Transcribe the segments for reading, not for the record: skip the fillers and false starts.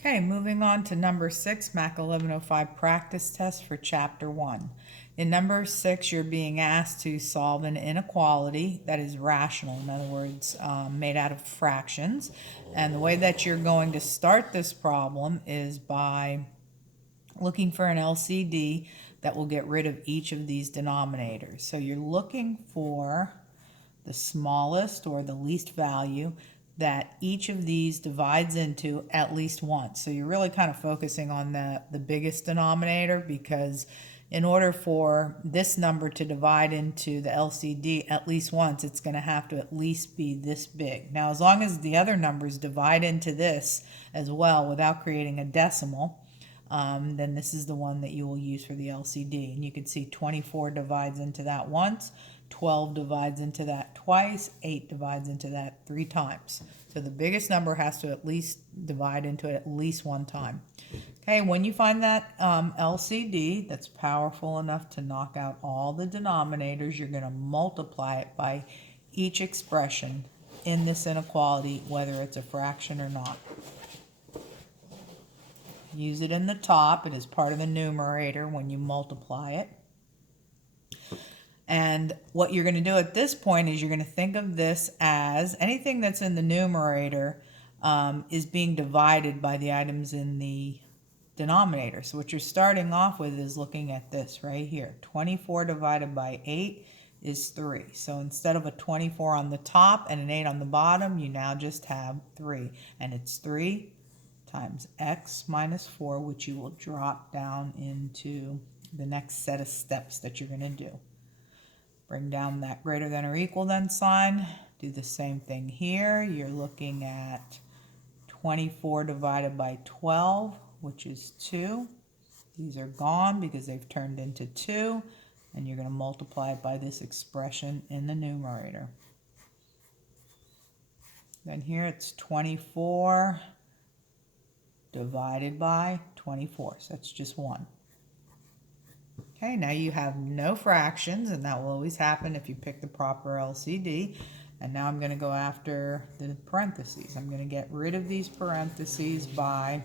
Okay, moving on to number 6, MAC 1105 practice test for Chapter 1. In number 6, you're being asked to solve an inequality that is rational, in other words, made out of fractions. And the way that you're going to start this problem is by looking for an LCD that will get rid of each of these denominators. So you're looking for the smallest or the least value that each of these divides into at least once. So you're really kind of focusing on the biggest denominator, because in order for this number to divide into the LCD at least once, it's going to have to at least be this big. Now, as long as the other numbers divide into this as well without creating a decimal, then this is the one that you will use for the LCD. And you can see 24 divides into that once, 12 divides into that twice, 8 divides into that 3 times. So the biggest number has to at least divide into it at least one time. Okay, when you find that LCD that's powerful enough to knock out all the denominators, you're going to multiply it by each expression in this inequality, whether it's a fraction or not. Use it in the top. It is part of the numerator when you multiply it. And what you're going to do at this point is you're going to think of this as anything that's in the numerator is being divided by the items in the denominator. So what you're starting off with is looking at this right here. 24 divided by 8 is 3. So instead of a 24 on the top and an 8 on the bottom, you now just have 3. And it's 3 times x minus 4, which you will drop down into the next set of steps that you're going to do. Bring down that greater than or equal than sign. Do the same thing here. You're looking at 24 divided by 12, which is 2. These are gone because they've turned into 2. And you're going to multiply it by this expression in the numerator. Then here it's 24 divided by 24. So that's just 1. Okay, now you have no fractions, and that will always happen if you pick the proper LCD. And now I'm going to go after the parentheses. I'm going to get rid of these parentheses by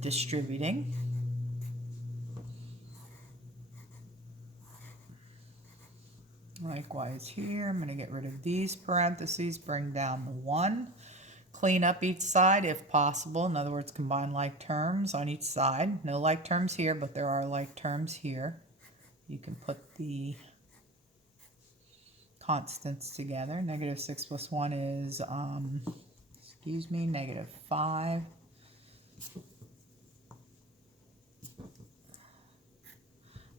distributing. Likewise here, I'm going to get rid of these parentheses, bring down the 1. Clean up each side if possible. In other words, combine like terms on each side. No like terms here, but there are like terms here. You can put the constants together. Negative 6 plus 1 is, negative 5.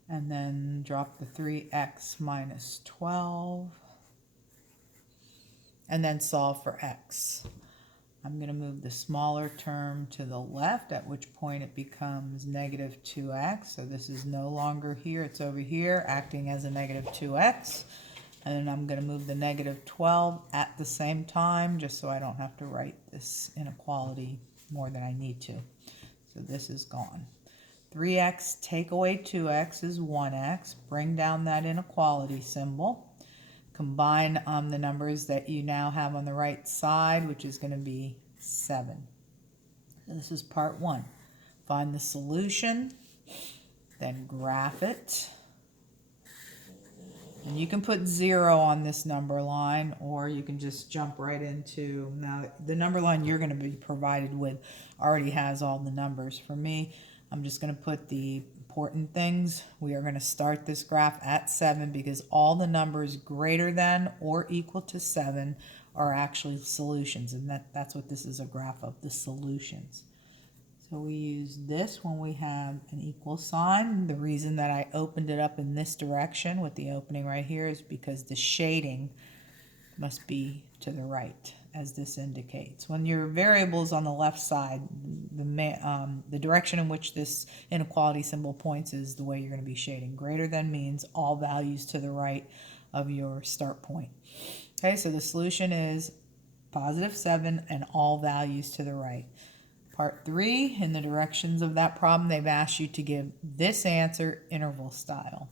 And then drop the 3x minus 12. And then solve for x. I'm going to move the smaller term to the left, at which point it becomes negative 2x. So this is no longer here, it's over here, acting as a negative 2x. And then I'm going to move the negative 12 at the same time, just so I don't have to write this inequality more than I need to. So this is gone. 3x take away 2x is 1x. Bring down that inequality symbol. Combine the numbers that you now have on the right side, which is going to be 7. So this is part 1. Find the solution, then graph it. And you can put 0 on this number line, or you can just jump right into, now the number line you're going to be provided with already has all the numbers. For me, I'm just going to put the important things. We are going to start this graph at 7 because all the numbers greater than or equal to 7 are actually solutions, and that's what this is a graph of, the solutions. So we use this when we have an equal sign. The reason that I opened it up in this direction with the opening right here is because the shading must be to the right, as this indicates. When your variable is on the left side, the direction in which this inequality symbol points is the way you're going to be shading. Greater than means all values to the right of your start point. Okay, so the solution is positive 7 and all values to the right. Part 3, in the directions of that problem, they've asked you to give this answer interval style.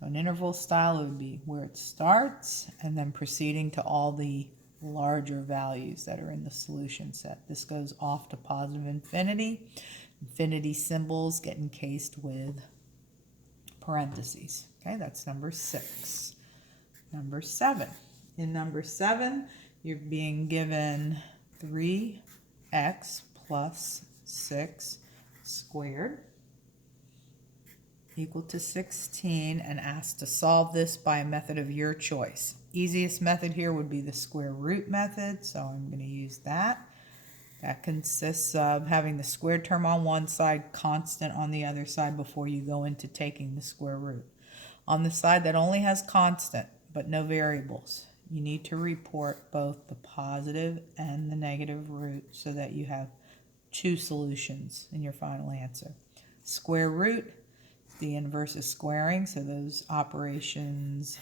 So an interval style, it would be where it starts and then proceeding to all the larger values that are in the solution set. This goes off to positive infinity. Infinity symbols get encased with parentheses. Okay, that's number 6. Number 7. In number 7, you're being given 3x plus 6 squared equal to 16 and asked to solve this by a method of your choice. Easiest method here would be the square root method, so I'm going to use that. That consists of having the squared term on one side, constant on the other side before you go into taking the square root. On the side that only has constant but no variables, you need to report both the positive and the negative root so that you have 2 solutions in your final answer. Square root, the inverse is squaring, so those operations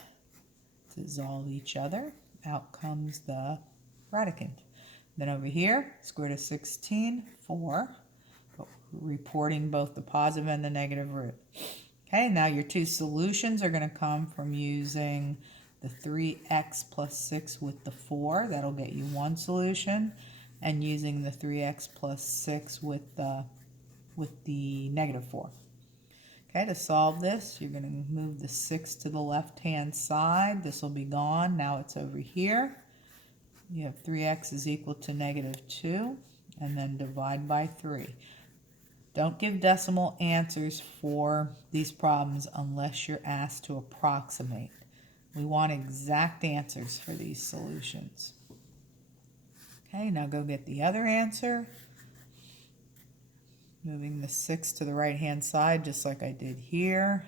dissolve each other. Out comes the radicand. Then over here, square root of 16, 4, reporting both the positive and the negative root. Okay, now your 2 solutions are going to come from using the 3x plus 6 with the 4. That'll get you 1 solution. And using the 3x plus 6 with the negative 4. Okay, to solve this, you're going to move the 6 to the left-hand side. This will be gone. Now it's over here. You have 3x is equal to negative 2, and then divide by 3. Don't give decimal answers for these problems unless you're asked to approximate. We want exact answers for these solutions. Okay, now go get the other answer. Moving the 6 to the right-hand side, just like I did here.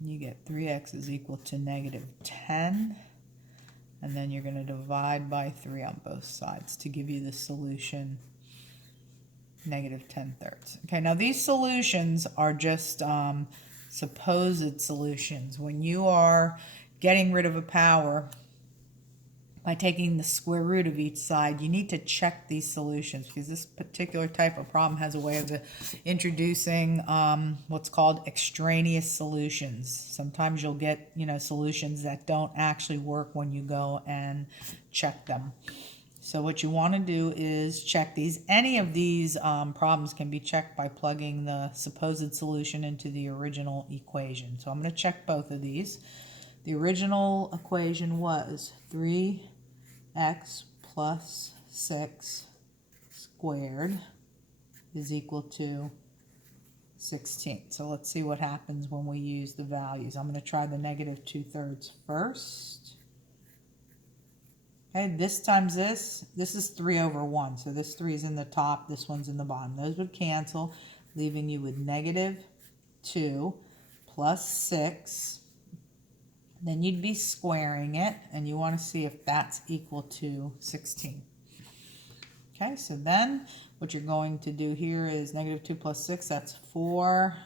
You get 3x is equal to negative 10. And then you're going to divide by 3 on both sides to give you the solution, negative 10/3. Okay, now these solutions are just supposed solutions. When you are getting rid of a power by taking the square root of each side, you need to check these solutions because this particular type of problem has a way of introducing what's called extraneous solutions. Sometimes you'll get, solutions that don't actually work when you go and check them. So what you want to do is check these. Any of these problems can be checked by plugging the supposed solution into the original equation. So I'm going to check both of these. The original equation was 3x plus 6 squared is equal to 16. So let's see what happens when we use the values. I'm going to try the negative 2/3 first. Okay, this times this is 3 over 1. So this 3 is in the top, this one's in the bottom. Those would cancel, leaving you with negative 2 plus 6. Then you'd be squaring it, and you want to see if that's equal to 16. Okay, so then what you're going to do here is negative 2 plus 6, that's 4.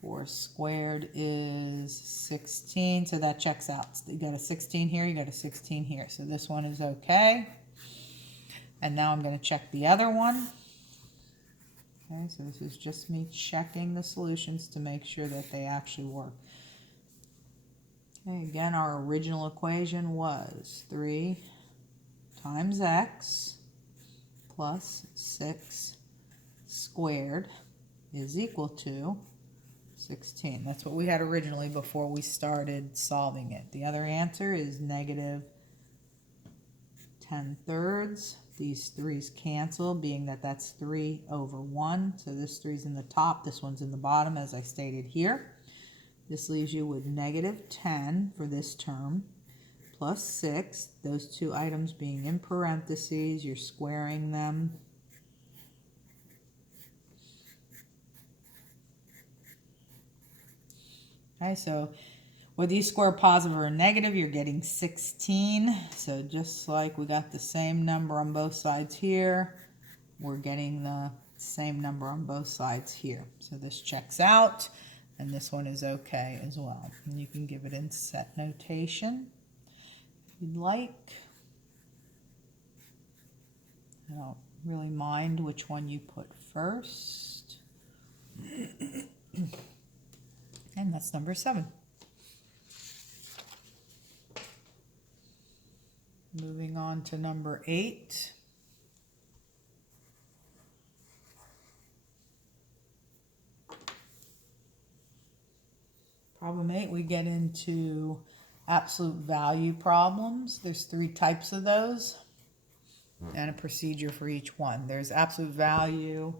4 squared is 16, so that checks out. You got a 16 here, you got a 16 here. So this one is okay. And now I'm going to check the other one. Okay, so this is just me checking the solutions to make sure that they actually work. Okay, again, our original equation was 3 times x plus 6 squared is equal to 16. That's what we had originally before we started solving it. The other answer is negative 10/3. These 3's cancel, being that that's 3 over 1. So this 3's in the top, this one's in the bottom, as I stated here. This leaves you with negative 10 for this term, plus 6. Those 2 items being in parentheses, you're squaring them. Okay, so whether you square positive or negative, you're getting 16. So just like we got the same number on both sides here, we're getting the same number on both sides here. So this checks out, and this one is okay as well. And you can give it in set notation if you'd like. I don't really mind which one you put first. And that's number 7. Moving on to number 8. Problem 8, we get into absolute value problems. There's 3 types of those and a procedure for each one. There's absolute value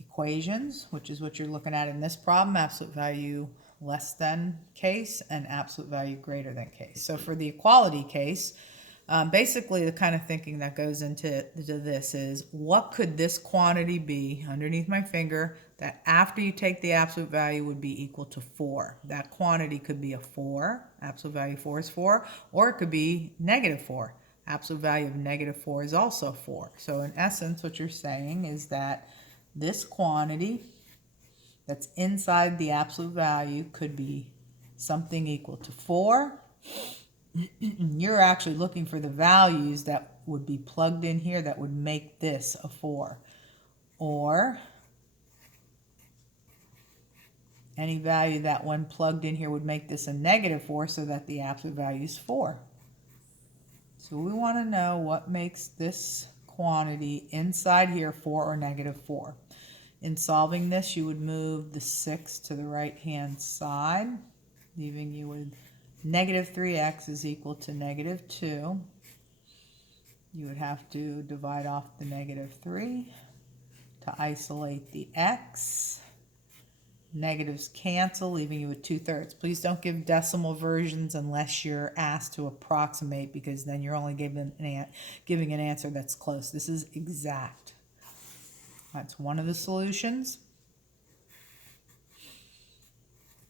equations, which is what you're looking at in this problem, absolute value less than case and absolute value greater than case. So for the equality case, basically the kind of thinking that goes into this is, what could this quantity be underneath my finger that after you take the absolute value would be equal to 4? That quantity could be a 4, absolute value 4 is 4, or it could be negative 4. Absolute value of negative 4 is also 4. So in essence, what you're saying is that this quantity that's inside the absolute value could be something equal to 4. You're actually looking for the values that would be plugged in here that would make this a 4. Or any value that when plugged in here would make this a negative 4 so that the absolute value is 4. So we want to know what makes this quantity inside here 4 or negative 4. In solving this, you would move the 6 to the right-hand side, leaving you with negative 3x is equal to negative 2. You would have to divide off the negative 3 to isolate the x. Negatives cancel, leaving you with 2/3. Please don't give decimal versions unless you're asked to approximate, because then you're only giving an answer that's close. This is exact. That's one of the solutions.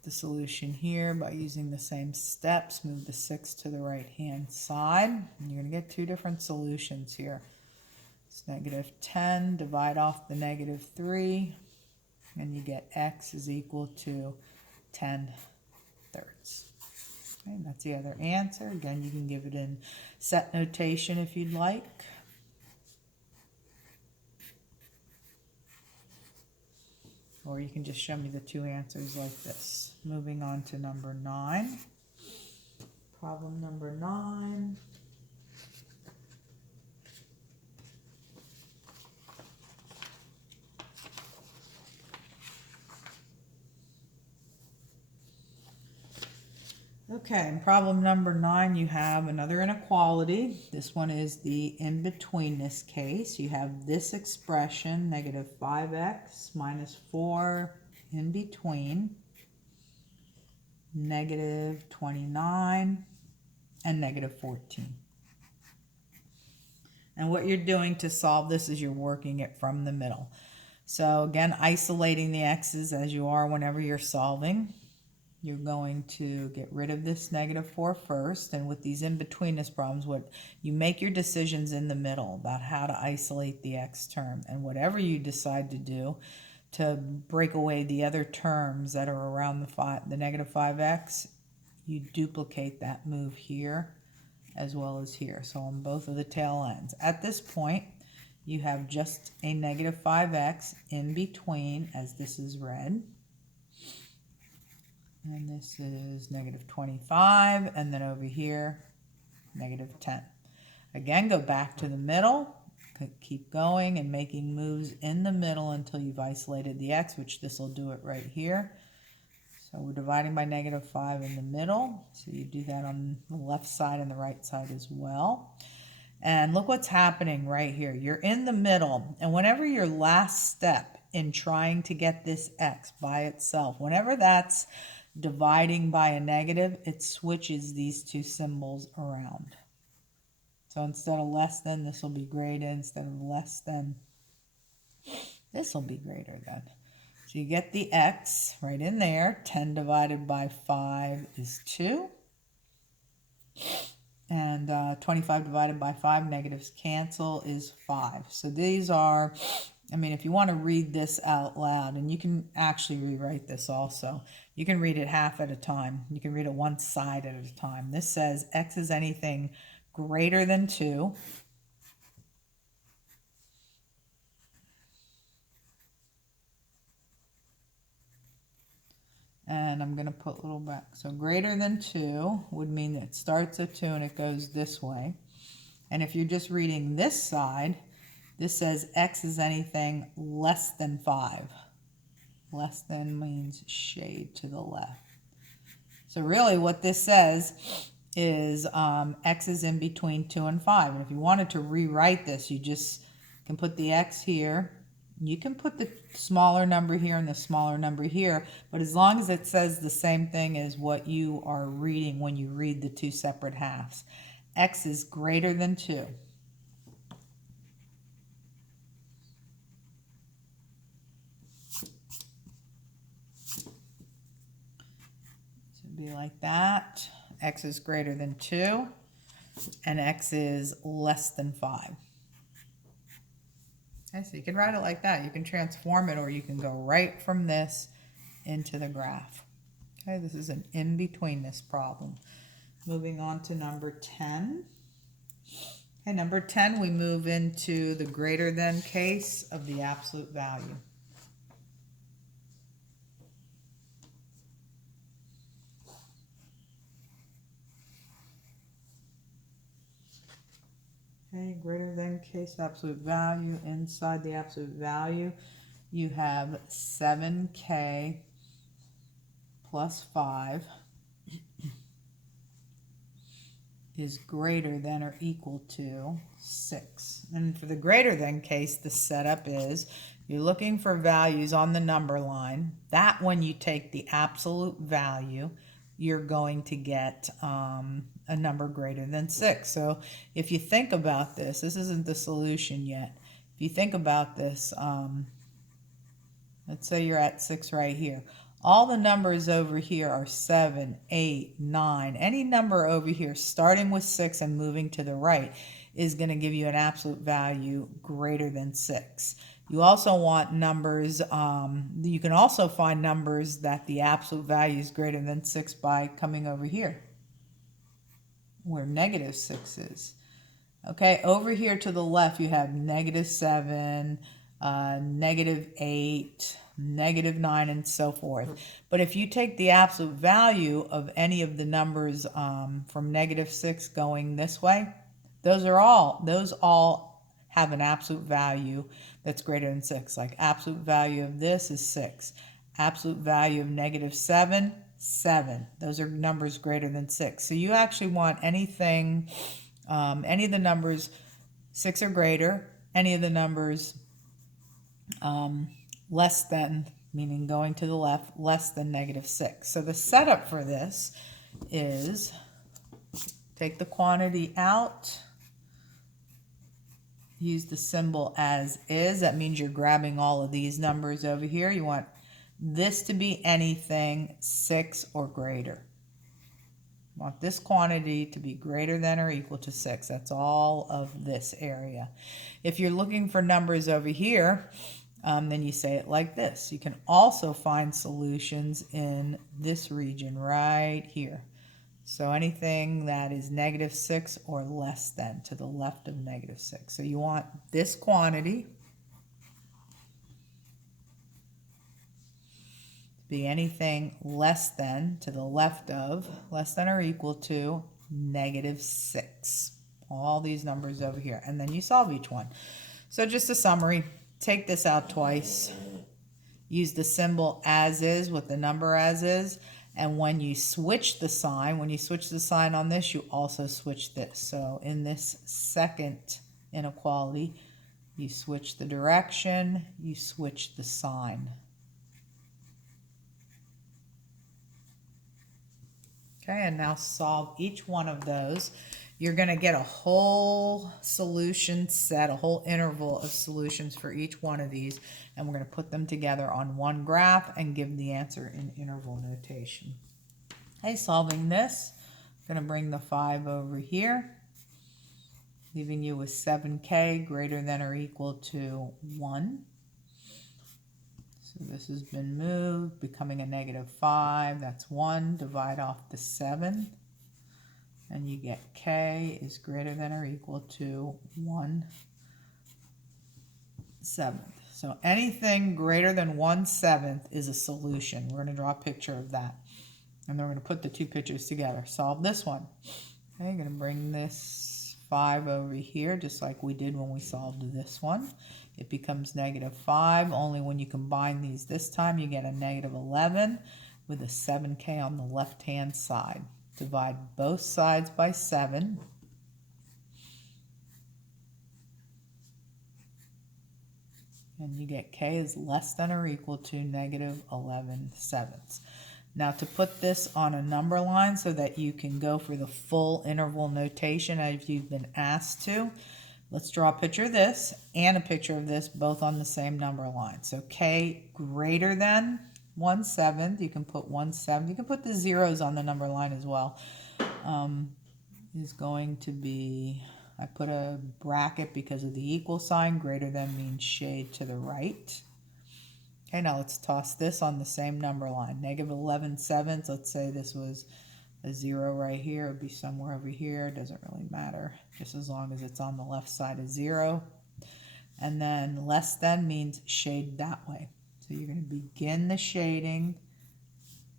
The solution here, by using the same steps, move the 6 to the right-hand side. And you're going to get 2 different solutions here. It's negative 10, divide off the negative 3, and you get x is equal to 10/3. Okay, and that's the other answer. Again, you can give it in set notation if you'd like. Or you can just show me the 2 answers like this. Moving on to number 9. Problem number 9. Okay, in problem number 9, you have another inequality. This one is the in-betweenness case. You have this expression, negative 5x minus 4 in between, negative 29, and negative 14. And what you're doing to solve this is you're working it from the middle. So again, isolating the x's as you are whenever you're solving. You're going to get rid of this negative 4 first, and with these in-betweenness problems, what you make your decisions in the middle about how to isolate the x term, and whatever you decide to do to break away the other terms that are around the negative 5x, you duplicate that move here as well as here, so on both of the tail ends. At this point, you have just a negative 5x in between, as this is red. And this is negative 25, and then over here, negative 10. Again, go back to the middle, keep going and making moves in the middle until you've isolated the x, which this will do it right here. So we're dividing by negative 5 in the middle, so you do that on the left side and the right side as well. And look what's happening right here. You're in the middle, and whenever your last step in trying to get this x by itself, whenever that's dividing by a negative, it switches these 2 symbols around. So instead of less than, this will be greater. Instead of less than, this will be greater than. So you get the x right in there. 10 divided by 5 is 2. And 25 divided by 5, negatives cancel, is 5. So these are, I mean, if you want to read this out loud, and you can actually rewrite this also. You can read it half at a time. You can read it one side at a time. This says x is anything greater than 2. And I'm going to put little back. So greater than 2 would mean that it starts at 2 and it goes this way. And if you're just reading this side, this says x is anything less than 5. Less than means shade to the left. So really what this says is x is in between 2 and 5. And if you wanted to rewrite this, you just can put the x here. You can put the smaller number here and the smaller number here, but as long as it says the same thing as what you are reading when you read the two separate halves. X is greater than 2. Be like that. X is greater than 2 and x is less than 5. Okay, so you can write it like that. You can transform it, or you can go right from this into the graph. Okay, this is an in-betweenness problem. Moving on to number 10. Okay, number 10, we move into the greater than case of the absolute value. Okay, greater than case absolute value. Inside the absolute value, you have 7k plus 5 is greater than or equal to 6. And for the greater than case, the setup is you're looking for values on the number line. That when you take the absolute value, you're going to get a number greater than 6. So if you think about this, this isn't the solution yet. If you think about this, let's say you're at 6 right here. All the numbers over here are 7, 8, 9. Any number over here starting with 6 and moving to the right is going to give you an absolute value greater than 6. You also want numbers, you can also find numbers that the absolute value is greater than 6 by coming over here, where negative 6 is. Okay, over here to the left you have negative 7, negative 8, negative 9, and so forth. But if you take the absolute value of any of the numbers from negative 6 going this way, those all have an absolute value that's greater than 6. Like absolute value of this is 6. Absolute value of negative 7, 7. Those are numbers greater than 6. So you actually want anything, any of the numbers 6 or greater, any of the numbers less than, meaning going to the left, less than negative 6. So the setup for this is take the quantity out, use the symbol as is. That means you're grabbing all of these numbers over here. You want this to be anything 6 or greater. You want this quantity to be greater than or equal to 6. That's all of this area. If you're looking for numbers over here, then you say it like this. You can also find solutions in this region right here. So anything that is negative 6 or less than, to the left of negative 6. So you want this quantity to be anything less than, to the left of, less than or equal to negative 6. All these numbers over here. And then you solve each one. So just a summary. Take this out twice. Use the symbol as is with the number as is. And when you switch the sign, on this, you also switch this. So in this second inequality, you switch the direction, you switch the sign. Okay, and now solve each one of those. You're going to get a whole solution set, a whole interval of solutions for each one of these, and we're going to put them together on one graph and give the answer in interval notation. Okay, solving this, I'm going to bring the 5 over here, leaving you with 7k greater than or equal to 1. So this has been moved, becoming a negative 5. That's 1. Divide off the 7. And you get k is greater than or equal to 1/7. So anything greater than 1/7 is a solution. We're going to draw a picture of that. And then we're going to put the two pictures together. Solve this one. Okay, you're going to bring this 5 over here, just like we did when we solved this one. It becomes -5, only when you combine these this time you get a -11 with a 7k on the left-hand side. Divide both sides by 7. And you get k is less than or equal to -11/7. Now to put this on a number line so that you can go for the full interval notation as you've been asked to, let's draw a picture of this and a picture of this both on the same number line. So k greater than 1/7, you can put 1/7, you can put the zeros on the number line as well, is going to be, I put a bracket because of the equal sign, greater than means shade to the right. Okay, now let's toss this on the same number line. -11/7, let's say this was a 0 right here, it would be somewhere over here, doesn't really matter, just as long as it's on the left side of 0. And then less than means shade that way. So you're going to begin the shading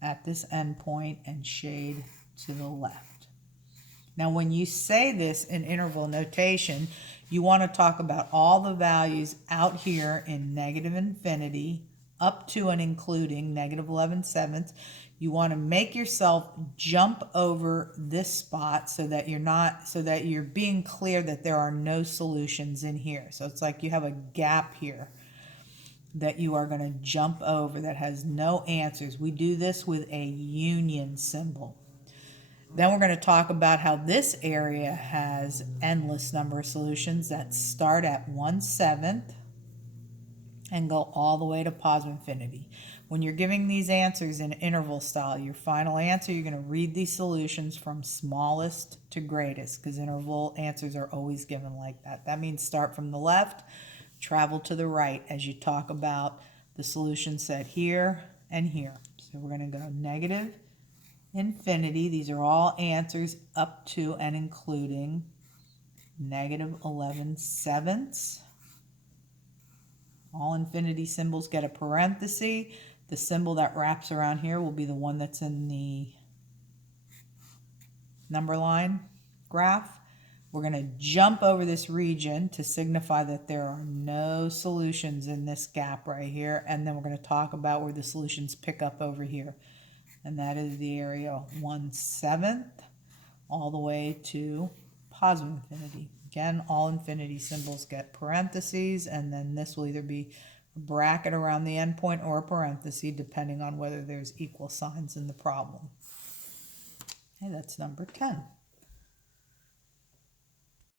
at this endpoint and shade to the left. Now when you say this in interval notation, you want to talk about all the values out here in negative infinity up to and including -11/7. You want to make yourself jump over this spot so that you're being clear that there are no solutions in here. So it's like you have a gap here that you are going to jump over that has no answers. We do this with a union symbol. Then we're going to talk about how this area has endless number of solutions that start at 1/7 and go all the way to positive infinity. When you're giving these answers in interval style, your final answer, you're going to read these solutions from smallest to greatest, because interval answers are always given like that. That means start from the left, travel to the right as you talk about the solution set here and here. So we're going to go negative infinity. These are all answers up to and including -11/7. All infinity symbols get a parenthesis. The symbol that wraps around here will be the one that's in the number line graph. We're going to jump over this region to signify that there are no solutions in this gap right here. And then we're going to talk about where the solutions pick up over here. And that is the area 1/7 all the way to positive infinity. Again, all infinity symbols get parentheses, and then this will either be a bracket around the endpoint or a parenthesis, depending on whether there's equal signs in the problem. Okay, that's number 10.